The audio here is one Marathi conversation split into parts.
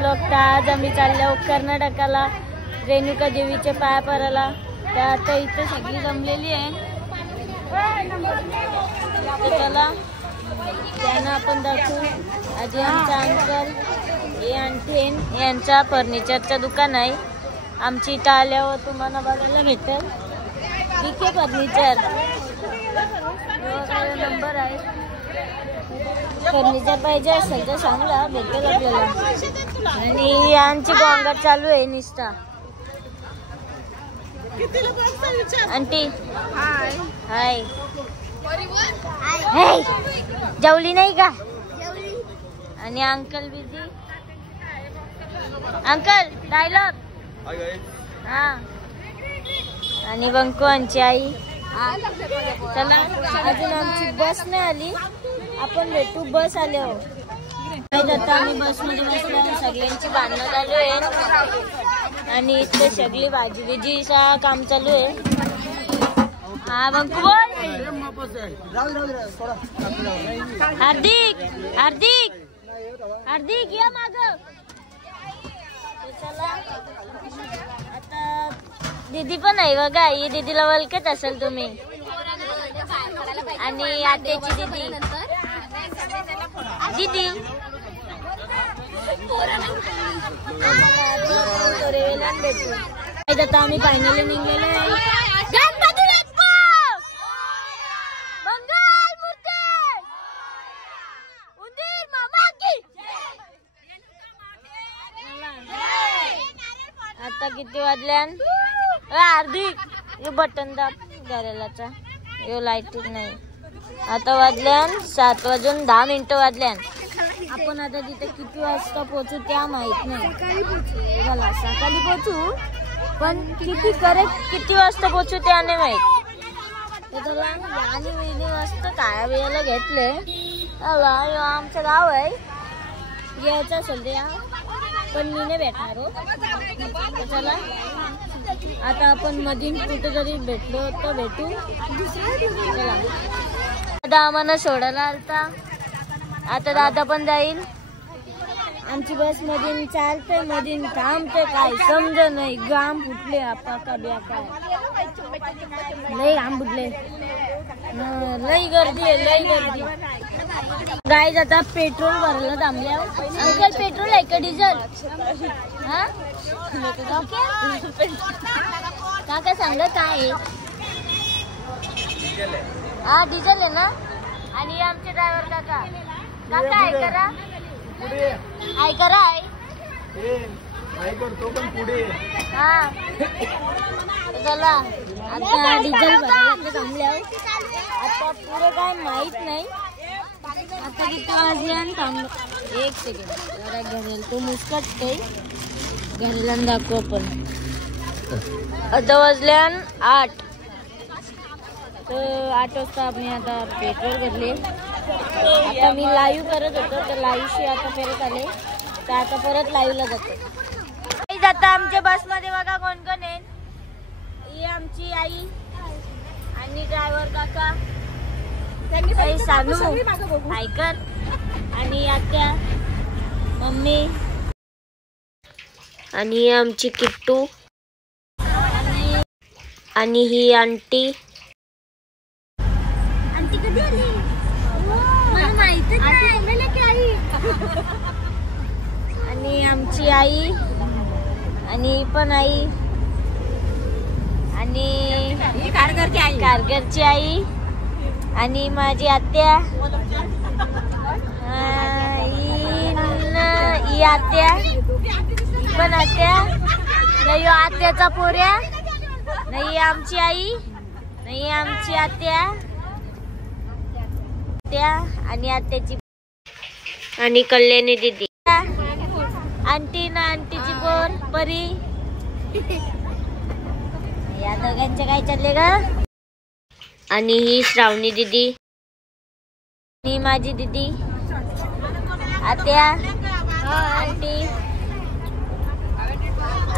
ब्लॉग. तर आज आम्ही चाललो कर्नाटकाला रेणुका देवीचे पाया पडायला. तर आता इथे सगळी जमलेली आहे. तर चला त्यांना आपण दाखवू. आधी आमचा अंकल हे आणखीन यांचा फर्निचरचं दुकान आहे. आमची इथं आल्यावर तुम्हाला बघायला भेटेल विखे फर्निचर. नंबर आहे. फर्निचर पाहिजे असेल तर सांगा, भेटेल आपल्याला. आणि यांची गोंगाट चालू आहे निष्ठा. आंटी हाय हाय. जेवली नाही का? आणि अंकल बिझी. Uncle dialogue. हा. आणि बंकू आमची आई. चला अजून आमची बस नाही आली, आपण भेटू बस आल्यावर. आता आम्ही बस मध्ये बसलो. सगळ्यांची भांडणं चालू आहे आणि इथे सगळी भाजी बिजीचा काम चालू आहे. हा बंकू बोल. हार्दिक हार्दिक हार्दिक या माग. चला आता दीदी पण आहे बघा. ही दीदीला ओळखत असेल तुम्ही. आणि आत्याची दीदी दीदी. भेटू. आता आम्ही फायनली निघलेलो आहे. आता किती वाजल्यान? हार्दिक हे बटन दाब घरालाचा. यो लाईटिंग नाही. आता वाजल्यान 7:10 वाजल्यान. आपण आता तिथे किती वाजता पोहोचू त्या माहित नाही. मला सकाळी पोहोचू, पण किती वाजता पोहोचू त्या नाही माहित. आणि मी मस्त काय वेळेला घेतले. आमचं गाव आहे. घ्यायचं असेल ते पण मी नाही भेटणार हो. चला आता आपण मधीन कुठेतरी भेटलो तर भेटू. चला दादा आम्हाला सोडायला आलता. आता दादा पण जाईल. आमची बस मधीन चालते मधीन थांबते काय समज नाही. गाम फुटले आपा का ब्या काय लई घाम फुटले. लई गर्दी आहे लई गर्दी. गाईज आता पेट्रोल भरलं थांबल्या. अंकल पेट्रोल आहे का डिझेल? हा काका सांगा काय आहे? हा डिझेल आहे ना. आणि आमचे ड्रायव्हर काका. काका आहे करा आहे करा आहे करतो पण पुढे. हा चला आता डिझेल भरायला थांबल्या. आता पुढे काय माहित नाही. आता किती वाजल्यान थांबलो. एक सेकंड जरा घरेल तो मुस्कटते. घरेला दाखवू आपण. आता वाजल्यान 8. तर 8 वाजता आम्ही आता पेट्रोल भरले. आता मी लाईव्ह करत होतो तर लाईव्हशी आता परत आले. तर आता परत लाईव्हला जातो. आता आमच्या बसमध्ये बघा कोण कोण आहे. ही आमची आई आणि ड्रायव्हर काका सानू आयकर आणि आत्या मम्मी आणि आमची किट्टू आणि ही आंटी. आंटी कधी आली? मला माहिती नाही. आणि आमची आई आणि ही पण आई आणि कारगरची आई आणि माझी आत्या. ही आत्या पण आत्या नाही. आत्याचा पोऱ्या नाही. आमची आई नाही. आमची आत्या आणि आत्याची आणि कल्याणी दीदी. आंटी ना आंटीची पोर परी. या दोघांचे काय चालले का? आणि ही श्रावणी दीदी आणि माझी दीदी आत्या आंटी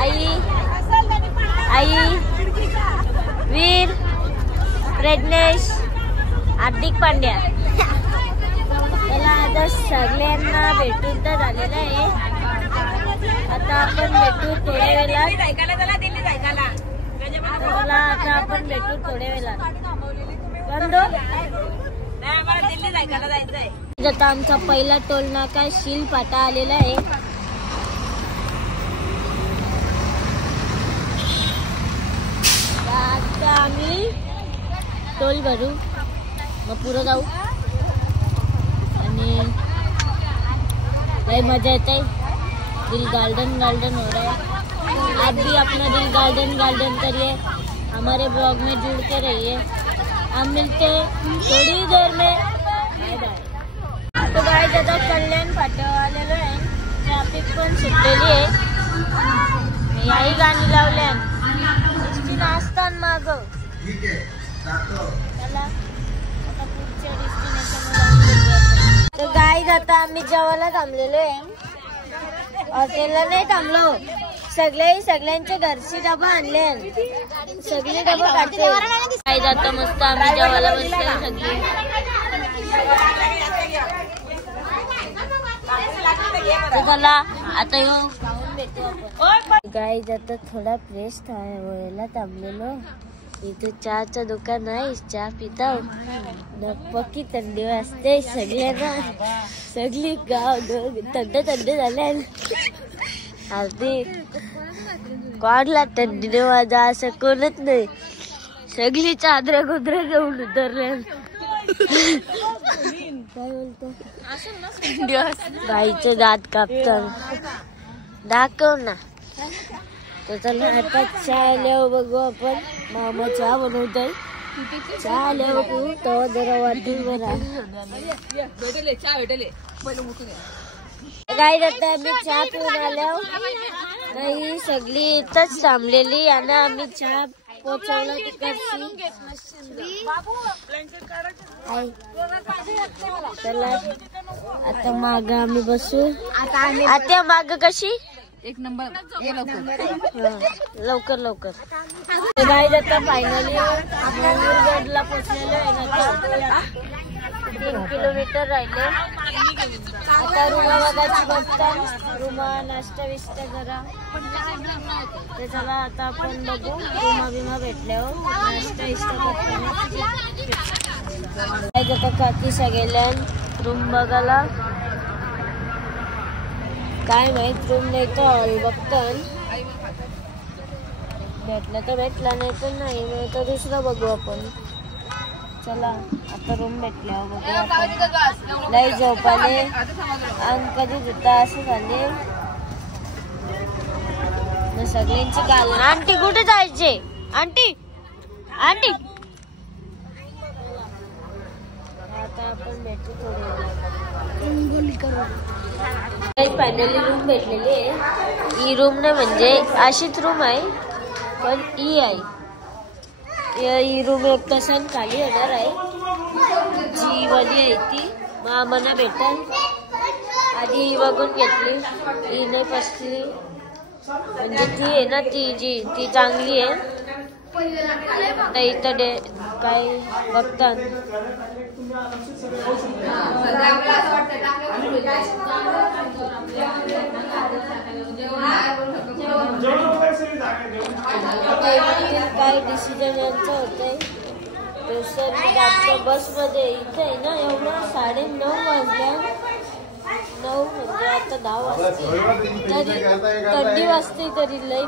आई आई वीर प्रज्ञेश हार्दिक पांड्या. त्याला आता सगळ्यांना भेटून तर झालेलं आहे. आता आपण भेटू थोड्या वेळात. आता आपण भेटू थोड्या वेळात. आता आमचा पहिला टोल नाका शील फाटा आलेला आहे. आता आम्ही टोल भरू मग पुढे जाऊ आणि लई मजा येते. दिल गार्डन गार्डन हो रहा है. आप भी अपना दिल गार्डन गार्डन करिए. हमारे ब्लॉग में जुड़ के रहिए. हम मिलते हैं थोड़ी देर में. Bye bye. तो गाइस आता कल्याण फाट्यावर आलेलो आहे. ट्रॅफिक पण सुटलेली आहे. याही गाणी लावल्या नाचतान माग. चला आता पुढच्या डेस्टिनेशनला. तर गाइस आता आम्ही जेवायला थांबलेलो आहे. हॉटेलला नाही थांबलो. सगळ्यांचे घरची डबा आणले. सगळे डबा काढते. गाइस आता मस्त आम्ही जेवायला बसलो सगळे. चला आता येऊ भेटू आपण. गाइस आता थोडा फ्रेश व्हायला थांबलेलो. इथे चहाचं दुकान आहे. चहा पिता पक्की थंडी वाजते सगळ्यांना. सगळी गाव थंड झाल्या. अर्धी कोणला थंडीने माझा असं कोणच नाही. सगळी चादर गुदर घेऊन उतरल्या. काय बोलतो गाईचे दात कापतात. दाखव ना. तर चला आता चहा आल्यावर बघू आपण. मामा चहा बनवतोय. चहा आल्यावर बघू तो जरा वाटून बरा. गाईज आता आम्ही चहा पिऊन आल्यावर नाही सगळी इथंच थांबलेली आणि आम्ही चहा पोचवला तिकडची. चला आता माग आम्ही बसू. आता माग कशी एक नंबर. लवकर लवकर. गाईज आता फायनली आपल्या मुरगडला पोचलेलो आहे. 3 किलोमीटर राहिले. आता रुमा बघायची बघता. रुमा नाश्ता विष्टा करा. ते चला आता आपण बघू रुमा बिमा भेटल्यावर नाश्ता विष्टा करताना. आता काकी सगळ्या रूम बघायला. काय माहित रूम नाही तर हॉल बघतात. भेटला तर भेटला नाही तर नाही तर दुसरं बघू आपण. चला आता रूम भेटल्यावर बघू आपण. लई झोपाले आणि कधी धुता असं झाले. सगळ्यांची गाल. आंटी कुठे जायचे. आंटी आंटी आता आपण भेटू थोडी करू. फायनली रूम भेटलेली आहे. ही रूम नाही म्हणजे अशीच रूम आहे पण ही आहे. ही रूम एक तासान खाली होणार आहे. जी वाली आहे ती मामाना भेटेल. आधी ही बघून घेतली. ही नाही पसली म्हणजे ती आहे ना ती चांगली आहे. आता इथं काय बघतात. काय डिसिजन यांचं होतंय. बस मध्ये इथे आहे ना एवढं 9:30 वाजल्या. 9 म्हणजे आता 10 वाजते तरी थंडी वाजते तरी लई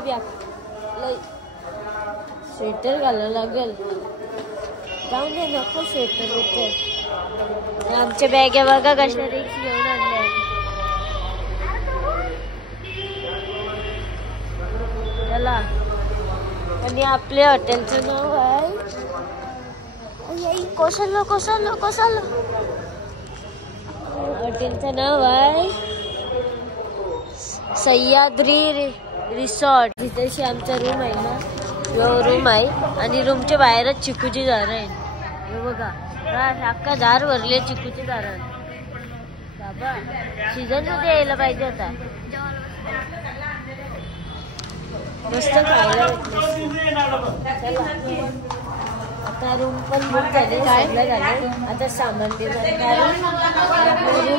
लई स्वेटर घालावं लागेल. जाऊन दे नको स्वेटर बिटर. आमच्या बॅगा बघा कशा घेऊन आणल्या. चला आणि आपल्या हॉटेलचं नाव आहे कोसलो. हॉटेलचं नाव आहे सह्याद्री रिसॉर्ट. जिथे आमचा रूम आहे ना यो रूम आहे आणि रूमच्या बाहेरच चिकूची झाडं आहे. हे बघा अख्खा दार भरले चिकूची झाडं. बाबा सीझन मध्ये यायला पाहिजे होता. मस्त खायला आता रूम पण बुक झाले. सगळं झाले. आता सामान रूम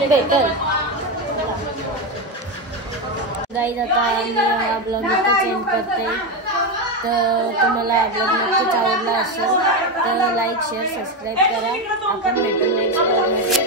भेटेल. गाईज आता मी हा ब्लॉग इथं चेंज करते. तर तुम्हाला हा ब्लॉग नक्कीच आवडला असेल तर लाईक शेअर सबस्क्राईब करा. आपण भेटू नेक्स्ट ब्लॉगमध्ये.